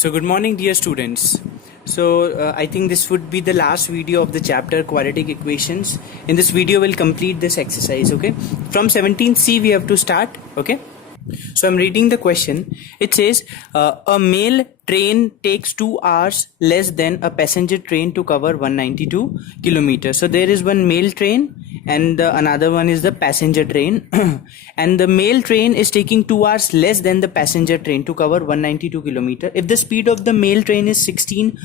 So good morning dear students. I think this would be the last video of the chapter quadratic equations. In this video we'll complete this exercise, okay? From 17C we have to start, okay? So I'm reading the question. It says a mail train takes 2 hours less than a passenger train to cover 192 kilometers. So there is one mail train and another one is the passenger train and the mail train is taking 2 hours less than the passenger train to cover 192 kilometers. If the speed of the mail train is 16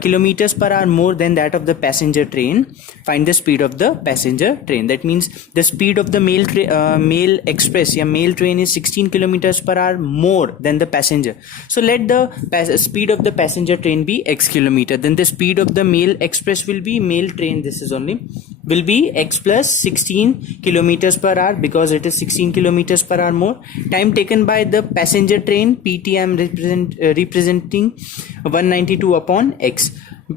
kilometers per hour more than that of the passenger train, find the speed of the passenger train. That means the speed of the mail express mail train is 16 kilometers per hour more than the passenger. So let the speed of the passenger train be x kilometer. Then the speed of the mail express will be mail train. This is only will be x plus 16 kilometers per hour because it is 16 kilometers per hour more. Time taken by the passenger train PT I am representing 192 upon x.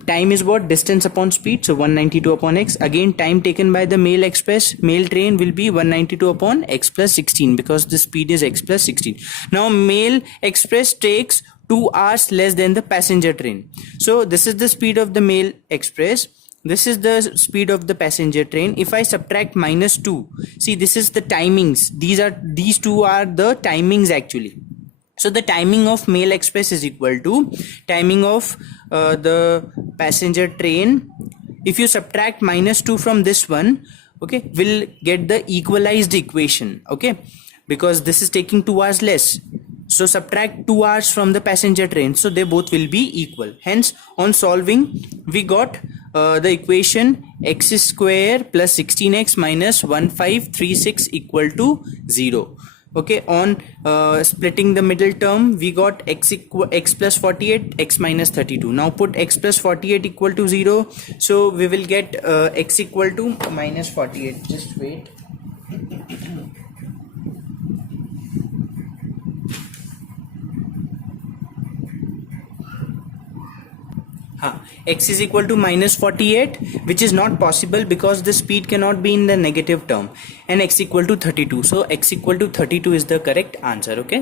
Time is what? Distance upon speed. So 192 upon x. Again time taken by the mail express mail train will be 192 upon x plus 16 because the speed is x plus 16. Now mail express takes 2 hours less than the passenger train. So this is the speed of the mail express. This is the speed of the passenger train. If I subtract -2, see this is the timings. These two are the timings actually. So the timing of mail express is equal to timing of the passenger train. If you subtract -2 from this one, okay, we'll get the equalized equation, okay, because this is taking 2 hours less. So subtract 2 hours from the passenger train, so they both will be equal. Hence on solving we got the equation x square plus 16x minus 1536 equal to 0. Okay, on splitting the middle term we got x plus 48 x minus 32. Now put x plus 48 equal to 0, so we will get x equal to minus 48. Just wait. X is equal to minus 48, which is not possible because the speed cannot be in the negative term, and x equal to 32. So x equal to 32 is the correct answer. Okay,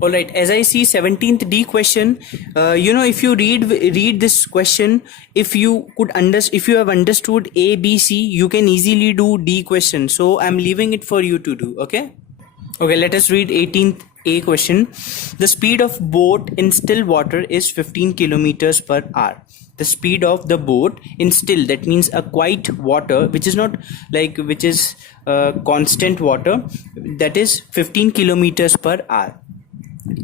all right. As I see 17th D question, if you read this question, if you have understood A, B, C, you can easily do D question. So I'm leaving it for you to do. Okay, let us read 18th A question. The speed of boat in still water is 15 kilometers per hour. The speed of the boat in still, that means a quiet water, which is not like constant water, that is 15 kilometers per hour.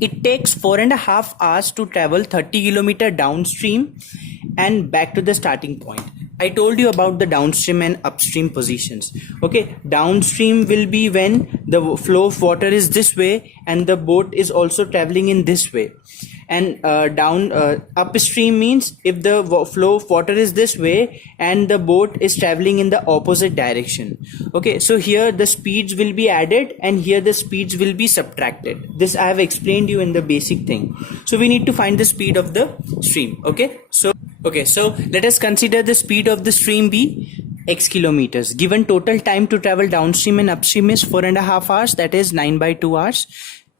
It takes 4.5 hours to travel 30 kilometers downstream and back to the starting point. I told you about the downstream and upstream positions. Okay, downstream will be when the flow of water is this way and the boat is also traveling in this way. And upstream means if the flow of water is this way and the boat is traveling in the opposite direction. Okay, so here the speeds will be added and here the speeds will be subtracted. This I have explained you in the basic thing. So we need to find the speed of the stream. Okay, so let us consider the speed of the stream be x kilometers. Given total time to travel downstream and upstream is 4.5 hours, that is 9/2 hours.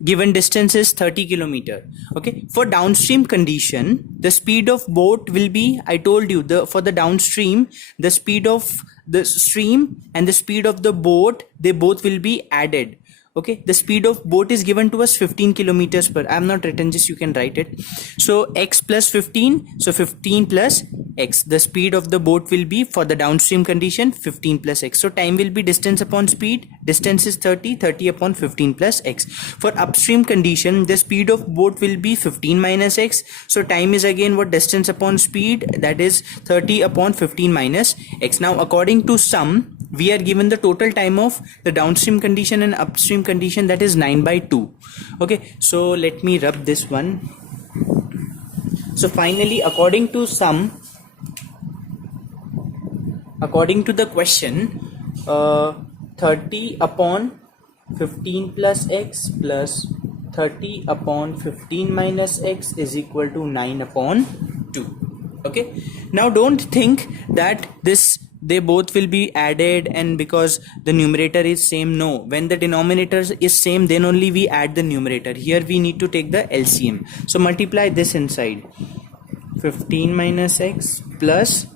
Given distance is 30 kilometer. Okay, for downstream condition the speed of boat will be, I told you, for the downstream the speed of the stream and the speed of the boat, they both will be added. Okay, the speed of boat is given to us 15 kilometers per. I am not written, just you can write it. So x plus 15, so 15 plus x. The speed of the boat will be, for the downstream condition, 15 plus x. So time will be distance upon speed. Distance is 30 upon 15 plus x. For upstream condition the speed of boat will be 15 minus x. So time is again what? Distance upon speed, that is 30 upon 15 minus x. Now according to sum we are given the total time of the downstream condition and upstream condition, that is 9/2. Okay, so let me rub this one. So finally, according to the question, 30 upon 15 plus x plus 30 upon 15 minus x is equal to 9/2. Okay, now don't think that this they both will be added, and because the numerator is same, no, when the denominator is same then only we add the numerator. Here we need to take the LCM, so multiply this inside, 15 minus x plus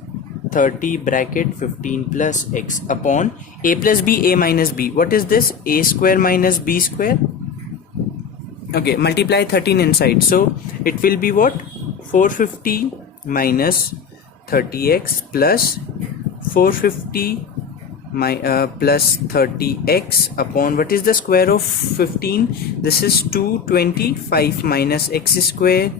30 bracket 15 plus x upon a plus b, a minus b. What is this? A square minus b square. Okay, multiply 13 inside, so it will be what? 450 minus 30x plus 450 plus 30x upon, what is the square of 15? This is 225 minus x square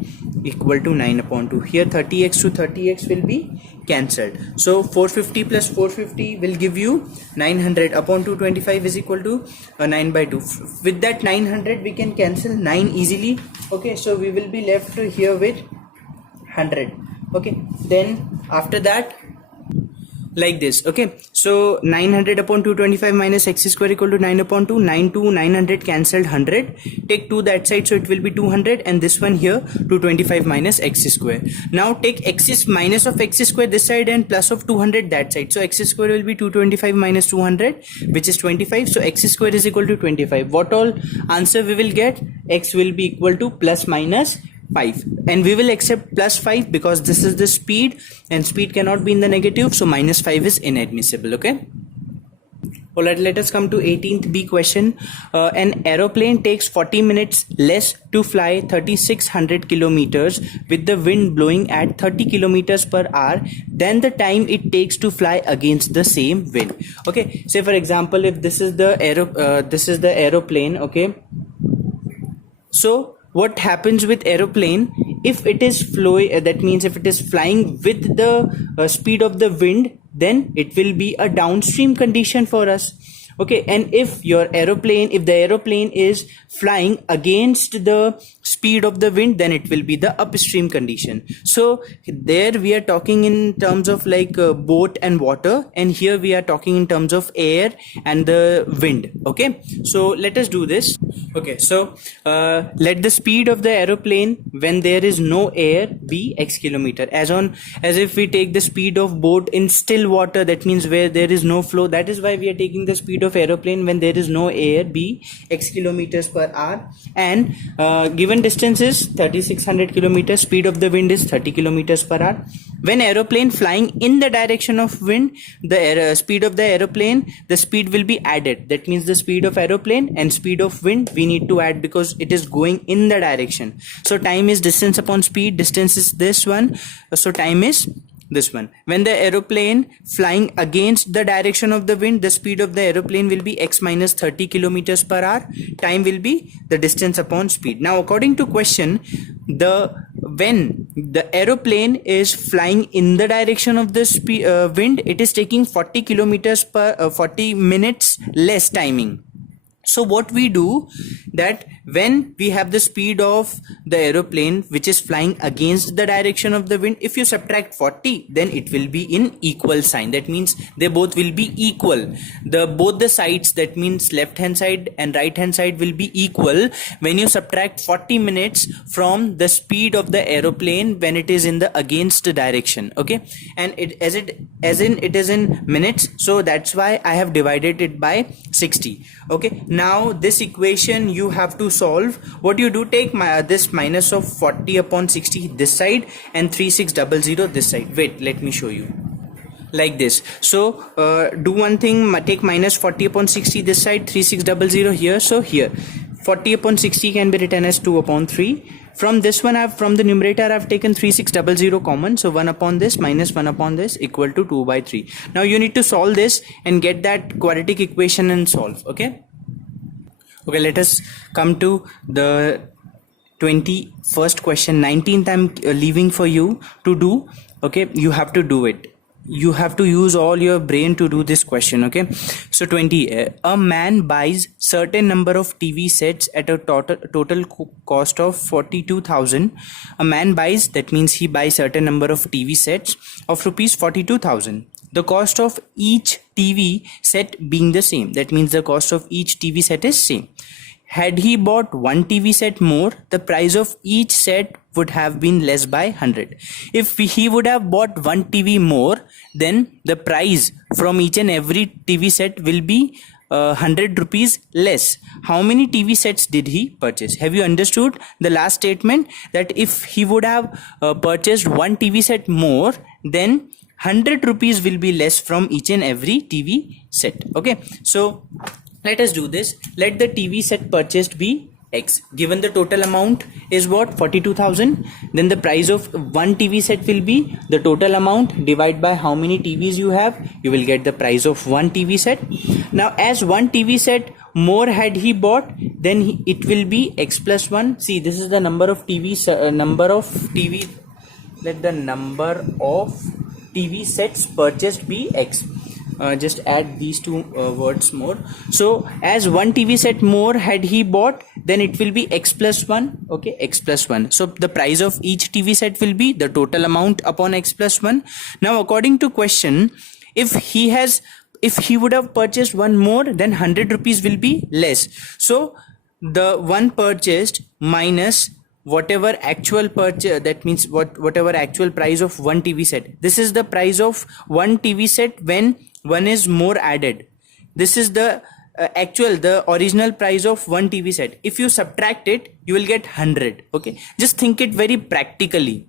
equal to 9 upon 2. Here 30x to 30x will be cancelled, so 450 plus 450 will give you 900 upon 225 is equal to 9 by 2. With that 900 we can cancel 9 easily. Okay, so we will be left here with 100. Okay, then after that, like this. Okay, so 900 upon 225 minus x square equal to 9 upon 2. 9 to 900 cancelled 100. Take 2 that side, so it will be 200, and this one here 225 minus x square. Now take x is minus of x square this side and plus of 200 that side. So x square will be 225 minus 200, which is 25. So x square is equal to 25. What all answer we will get? X will be equal to plus minus 5, and we will accept plus 5 because this is the speed and speed cannot be in the negative, so minus 5 is inadmissible. Okay, alright, let us come to 18th B question. An aeroplane takes 40 minutes less to fly 3600 kilometers with the wind blowing at 30 kilometers per hour than the time it takes to fly against the same wind. Okay, say for example, if this is the aeroplane. Okay, so what happens with aeroplane? If it is flowing, that means if it is flying with the speed of the wind, then it will be a downstream condition for us. Okay, and if the aeroplane is flying against the speed of the wind, then it will be the upstream condition. So there we are talking in terms of like boat and water, and here we are talking in terms of air and the wind. Okay, so let us do this. Okay, so let the speed of the aeroplane when there is no air be x kilometer, as if we take the speed of boat in still water, that means where there is no flow. That is why we are taking the speed of aeroplane when there is no air be x kilometers per hour, and given distance is 3600 kilometers, speed of the wind is 30 kilometers per hour. When aeroplane flying in the direction of wind, the speed of the aeroplane, the speed will be added. That means the speed of aeroplane and speed of wind we need to add because it is going in the direction. So time is distance upon speed. Distance is this one, so time is this one. When the aeroplane flying against the direction of the wind, the speed of the aeroplane will be x minus 30 kilometers per hour. Time will be the distance upon speed. Now according to question, when the aeroplane is flying in the direction of the wind, it is taking 40 minutes less timing. So what we do, that when we have the speed of the aeroplane which is flying against the direction of the wind, if you subtract 40, then it will be in equal sign. That means they both will be equal. Both the sides, that means left hand side and right hand side, will be equal when you subtract 40 minutes from the speed of the aeroplane when it is in the against direction. Okay, and it is in minutes, so that's why I have divided it by 60. Okay, now this equation you have to solve. What you do, take this minus of 40 upon 60 this side and 3600 this side. Wait, let me show you. Like this. So do one thing, take minus 40 upon 60 this side, 3600 here. So here 40 upon 60 can be written as 2 upon 3. From this one, from the numerator I have taken 3600 common, so 1 upon this minus 1 upon this equal to 2 by 3. Now you need to solve this and get that quadratic equation and solve. Okay, let us come to the 21st question. 19th I'm leaving for you to do. Okay, you have to do it. You have to use all your brain to do this question. Okay, so 20, a man buys certain number of TV sets at a total cost of 42,000. A man buys, that means he buys certain number of TV sets of rupees 42,000. The cost of each TV set being the same, that means the cost of each TV set is same. had he bought one TV set more, the price of each set would have been less by 100. If he would have bought one TV more, then the price from each and every TV set will be 100 rupees less. How many TV sets did he purchase? Have you understood the last statement, that if he would have purchased one TV set more, then 100 rupees will be less from each and every TV set. Okay, so let us do this. Let the TV set purchased be X. Given the total amount is what? 42,000. Then the price of one TV set will be the total amount divided by how many TVs you have. You will get the price of one TV set. Now, as one TV set more had he bought, then it will be X plus 1. See, this is the number of TV. Let the number of TV sets purchased be X. Just add these two words more. So as one TV set more had he bought, then it will be X plus 1. Okay, X plus 1. So the price of each TV set will be the total amount upon X plus 1. Now, according to question, if he would have purchased one more, then 100 rupees will be less. So the one purchased minus whatever actual purchase, that means whatever actual price of one TV set. This is the price of one TV set when one is more added. This is the the original price of one TV set. If you subtract it, you will get 100. Okay, just think it very practically.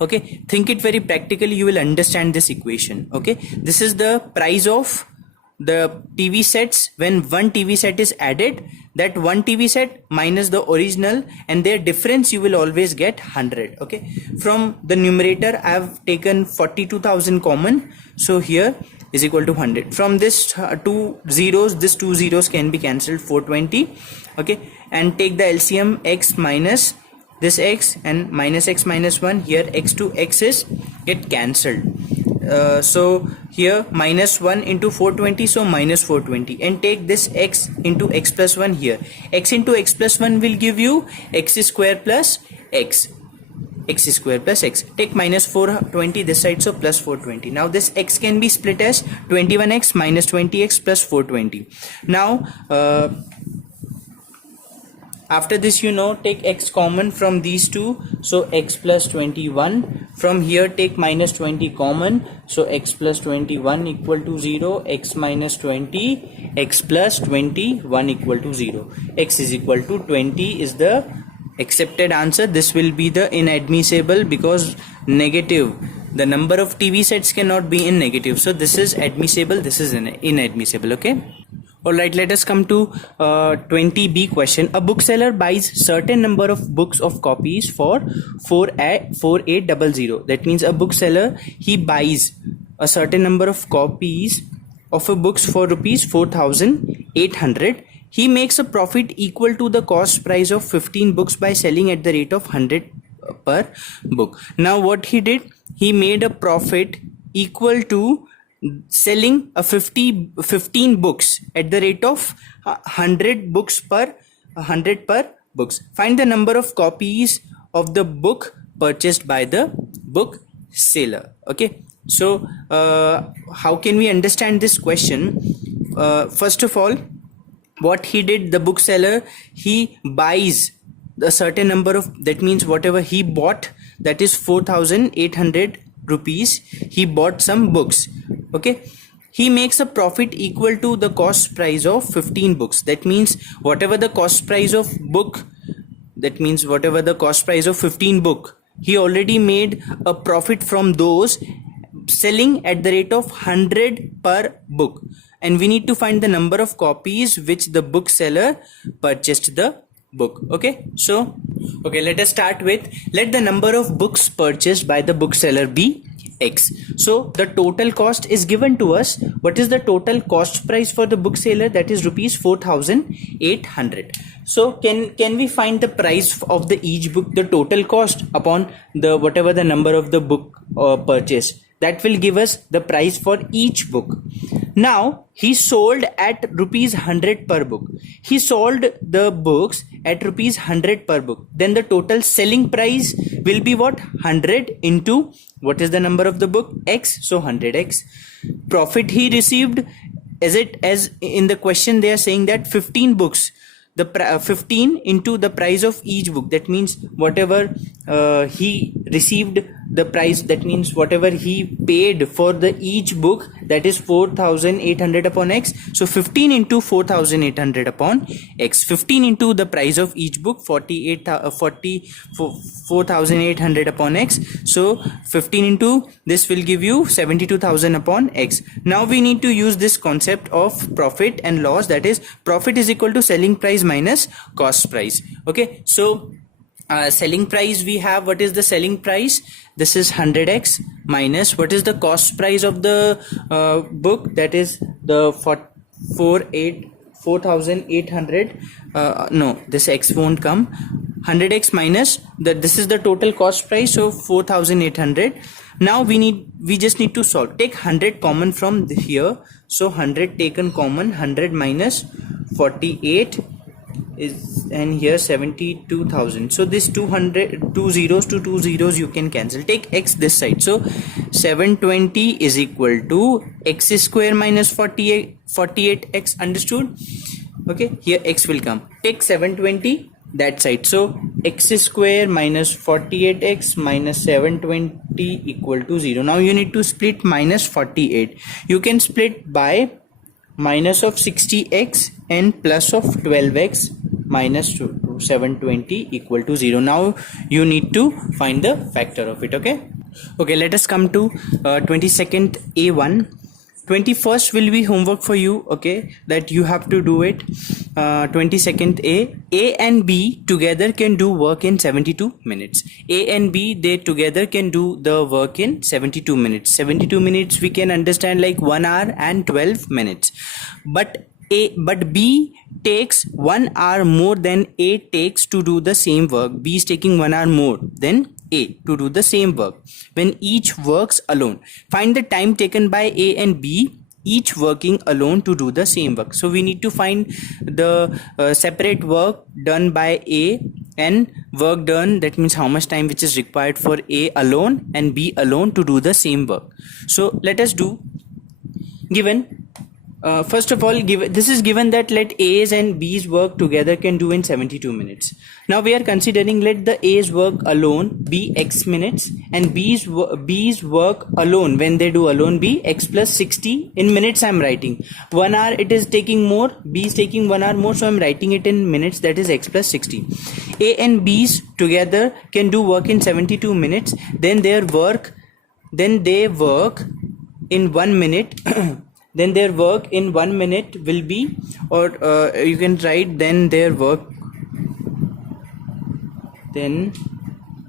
Okay, think it very practically, you will understand this equation. Okay, this is the price of the TV sets when one TV set is added, that one TV set minus the original, and their difference you will always get 100. Okay, from the numerator I have taken 42,000 common, so here is equal to 100. From this two zeros can be cancelled, 420. Okay, and take the LCM, x minus this x and minus x minus 1. Here x to x is get cancelled. So here minus 1 into 420, so minus 420, and take this x into x plus 1 here. X into x plus 1 will give you x square plus x. X square plus x. Take minus 420 this side, so plus 420. Now this x can be split as 21x minus 20x plus 420. Now after this, take x common from these two, so x plus 21. From here take minus 20 common, so x plus 21 equal to 0, x minus 20, x plus 21 equal to 0. X is equal to 20 is the accepted answer. This will be the inadmissible because negative. The number of TV sets cannot be in negative. So this is admissible, this is inadmissible. Okay. Alright, let us come to 20B question. A bookseller buys certain number of books of copies for 4800. That means a bookseller, he buys a certain number of copies of a books for rupees 4800. He makes a profit equal to the cost price of 15 books by selling at the rate of 100 per book. Now what he did, he made a profit equal to selling a 15 books at the rate of 100 books per 100 per books. Find the number of copies of the book purchased by the book seller. Okay, so how can we understand this question? First of all, what he did, the bookseller, he buys a certain number of, that means whatever he bought, that is 4800 rupees, he bought some books. Okay, he makes a profit equal to the cost price of 15 books. That means whatever the cost price of book, that means whatever the cost price of 15 book, he already made a profit from those, selling at the rate of 100 per book. And we need to find the number of copies which the bookseller purchased the book. Okay, so let us start with, let the number of books purchased by the bookseller be X. So the total cost is given to us. What is the total cost price for the bookseller? That is rupees 4800. So can we find the price of the each book, the total cost upon the whatever the number of the book purchased? That will give us the price for each book. Now he sold at rupees 100 per book. He sold the books at rupees 100 per book. Then the total selling price will be what? 100 into what is the number of the book? X. So 100x. Profit he received, as in the question they are saying that 15 books. the 15 into the price of each book, that means whatever he received the price, that means whatever he paid for the each book, that is 4800 upon x. So 15 into 4800 upon x. 15 into the price of each book, 4800 upon x. So 15 into this will give you 72,000 upon x. Now we need to use this concept of profit and loss, that is profit is equal to selling price minus cost price. Okay, so selling price, we have, what is the selling price? This is 100x minus what is the cost price of the book, that is the 4800. No, this x won't come. 100x minus this is the total cost price, so 4800. Now we just need to solve. Take 100 common from here, so 100 taken common, 100 minus 48 is, and here 72,000. So this 200, 2 zeros to 2 zeros you can cancel. Take x this side, so 720 is equal to x square minus 48x. Understood? Okay, here x will come. Take 720 that side, so x square minus 48x minus 720 equal to 0. Now you need to split minus 48. You can split by minus of 60x and plus of 12x minus 720 equal to 0. Now you need to find the factor of it. Okay, let us come to 22nd A1. 21st will be homework for you, okay, that you have to do it. 22nd A and B together can do work in 72 minutes. A and B, they together can do the work in 72 minutes. 72 minutes we can understand like 1 hour and 12 minutes. But B takes 1 hour more than A takes to do the same work. B is taking 1 hour more than A to do the same work when each works alone. Find the time taken by A and B, each working alone to do the same work. So we need to find the separate work done by A and work done, that means how much time which is required for A alone and B alone to do the same work. So let us do. Given first of all, this is given that let A's and B's work together can do in 72 minutes. Now we are considering let the A's work alone be x minutes and B's work alone, when they do alone, be x plus 60 in minutes. I'm writing 1 hour, it is taking more, B is taking 1 hour more, so I'm writing it in minutes, that is x plus 60. A and B's together can do work in 72 minutes, then they work in 1 minute. Then their work in 1 minute will be, or you can write then their work, then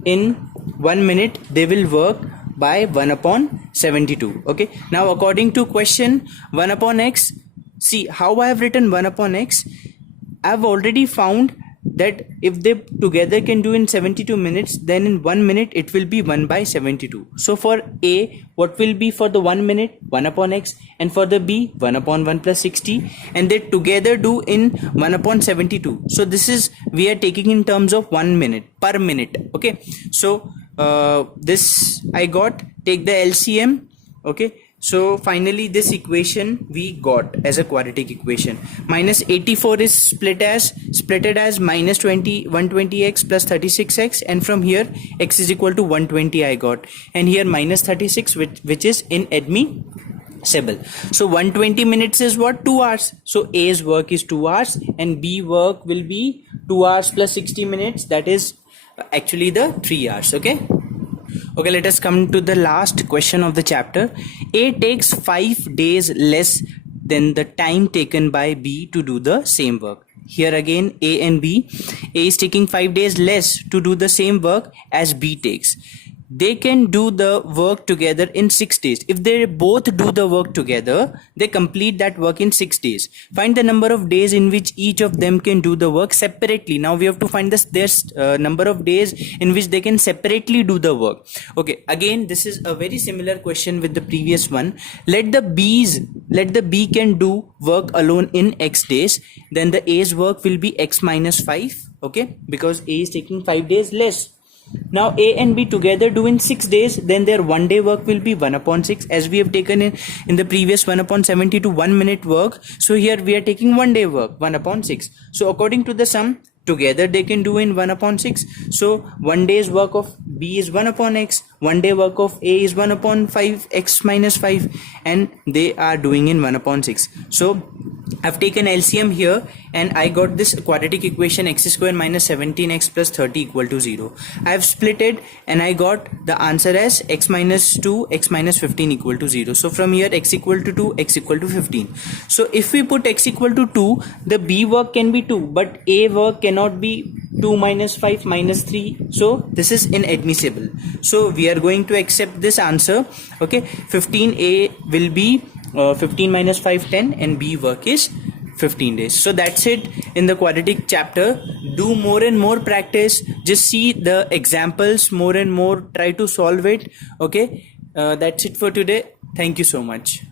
in 1 minute they will work by 1 upon 72. Okay, now according to question 1 upon x, see how I have written 1 upon x. I have already found that if they together can do in 72 minutes, then in 1 minute it will be 1 by 72. So for A, what will be for the 1 minute? 1 upon x, and for the B, 1 upon 1 plus 60, and they together do in 1 upon 72. So this is, we are taking in terms of 1 minute per minute. Okay, so this I got, take the LCM. Okay, so finally this equation we got as a quadratic equation. Minus 84 is splitted as minus 120x plus 36x, and from here x is equal to 120 I got, and here minus 36 which is inadmissible. So 120 minutes is what? 2 hours. So A's work is 2 hours and B work will be 2 hours plus 60 minutes, that is actually the 3 hours. Okay, let us come to the last question of the chapter. A takes 5 days less than the time taken by B to do the same work. Here again A and B. A is taking 5 days less to do the same work as B takes. They can do the work together in 6 days. If they both do the work together, they complete that work in 6 days. Find the number of days in which each of them can do the work separately. Now we have to find their number of days in which they can separately do the work. Okay, again this is a very similar question with the previous one. Let the B can do work alone in x days, then the A's work will be x minus 5. Okay, because A is taking 5 days less. Now A and B together do in 6 days, then their 1 day work will be 1 upon 6, as we have taken in the previous 1 upon 70 to 1 minute work. So here we are taking 1 day work, 1 upon 6. So according to the sum, together they can do in 1 upon 6. So 1 day's work of B is 1 upon x, 1 day work of A is 1 upon 5, x minus 5, and they are doing in 1 upon 6. So I've taken LCM here and I got this quadratic equation x square minus 17x plus 30 equal to 0. I've split it and I got the answer as x minus 2, x minus 15 equal to 0. So from here x equal to 2, x equal to 15. So if we put x equal to 2, the B work can be 2, but A work cannot be 2 minus 5 minus 3. So this is inadmissible. So we are going to accept this answer. Okay, 15A will be 15 minus 5, 10, and B work is 15 days. So that's it in the quadratic chapter. Do more and more practice. Just see the examples more and more. Try to solve it. Okay, that's it for today. Thank you so much.